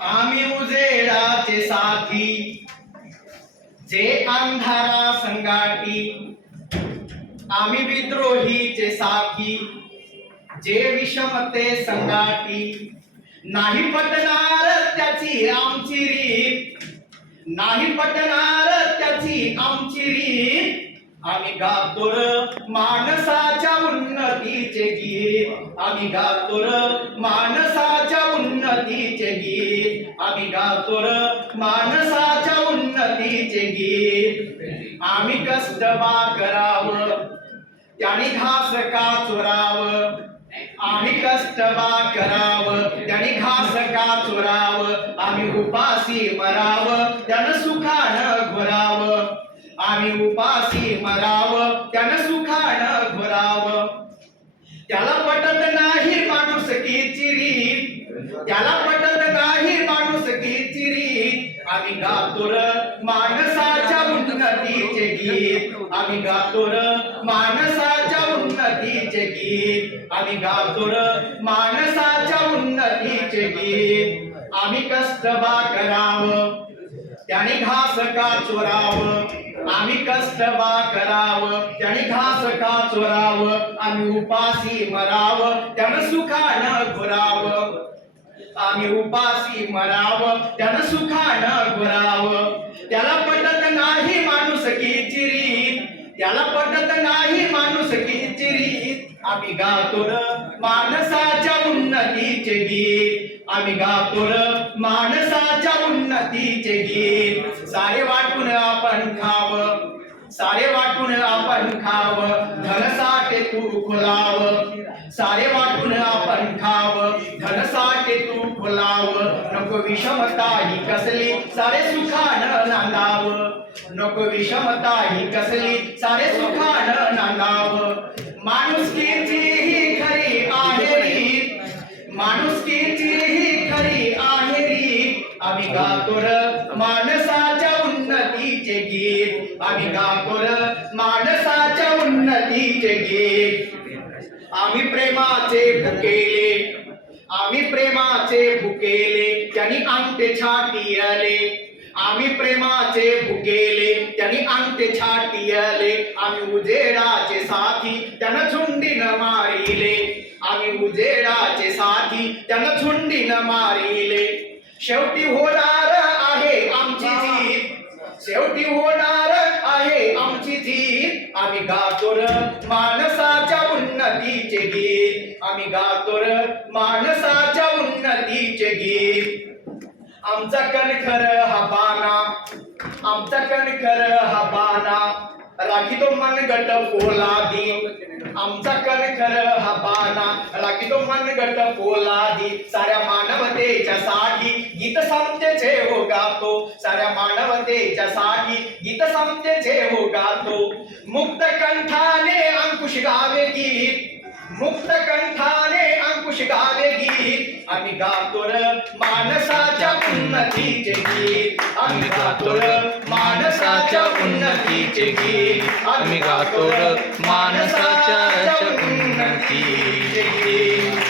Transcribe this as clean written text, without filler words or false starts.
आम्ही उजेडाचे साथी, जे अंधारा संगाटी. आम्ही विद्रोहीचे साथी, जे विषमते संगाटी. नाही पटणार त्याची आमची रीत, नाही पटणार त्याची आमची रीत. आम्ही गातो र माणसाच्या उन्नतीचे गीत, आम्ही गातो र माणसाच्या उन्नतीचे गीत, आम्ही गातो र माणसाच्या उन्नतीचे गीत. आम्ही कष्ट बा करावं, त्याने घास का चोरावं. आम्ही कष्ट बा करावं, त्याने घास का चोरावं. आम्ही उपाशी मरावं, त्यानं सुखानं घोरावं. आम्ही उपाशी मरावं, त्यानं सुखानं घोरावं. त्याला पटत नाही माणुसकीची रीत, त्याला पटत नाही माणुसकीची रीत. आम्ही गातो र माणसाच्या उन्नतीचे गीत, आम्ही गातो र माणसाच्या उन्नतीचे गीत, आम्ही गातो र माणसाच्या उन्नतीचे गीत. आम्ही कष्ट बा करावं, त्याने घास का चोरावं. आम्ही कष्ट बा करावं, त्याने घास का चोरावं. आम्ही उपाशी मरावं, त्यानं सुखानं घोरावं. आम्ही उपाशी मरावं, त्यानं सुखानं घोरावं. त्याला पटत नाही माणुसकीची रीत, त्याला पटत नाही माणुसकीची रीत. आम्ही गातो र माणसाच्या उन्नतीचे गीत, आम्ही गातो र माणसाच्या उन्नतीचे गीत. सारे वाटून आपण खावं, सारे वाटून आपण खावं. धनसाठे तू खुलावं, सारे वाटून आपण खावं. धनसाठे तू खुलावं. नको विषमता ही कसली, सारे सुखानं नांदावं. नको विषमता ही कसली, सारे सुखानं नांदावं. माणुसकीची ही खरी आहे रीत, माणुसकीची ही खरी आहे रीत. आम्ही गातो र माणसाच्या उन्नतीचे गीत, आम्ही गातो र माणसाच्या उन्नतीचे गीत. आम्ही प्रेमाचे भुकेले, आम्ही प्रेमाचे भुकेले. त्यांनी अंगठे छाटियले, आम्ही प्रेमाचे भुकेले. त्यांनी अंगठे छाटियले. आम्ही उजेडाचे साथी, त्यानं झुंडीनं मारिले. आम्ही उजेडाचे साथी, त्यानं झुंडीनं मारिले. शेवटी होणार आहे आमची जीत, शेवटी होणार आहे आमची जीत. आम्ही गातो र माणसाच्या उन्नतीचे गीत, आम्ही गातो र माणसाच्या उन्नतीचे गीत. आमचा कणखर हा बाणा, आमचा कणखर हा बाणा. राखीतो मनगट पोलादी, आमचा कणखर हा बाणा. राखीतो मनगट पोलादी. साऱ्या मानवतेच्या साठी गीत समतेचे हो गातो, साऱ्या मानवतेच्या साठी गीत समतेचे हो गातो. मुक्त कंठाने अंकुश गावे गीत, मुक्त कंठाने अंकुश गावे गीत. आम्ही गातो र माणसाच्या उन्नतीचे गीत, आम्ही गातो र माणसाच्या उन्नतीचे गीत, आम्ही गातो र माणसाच्या उन्नतीचे गीत.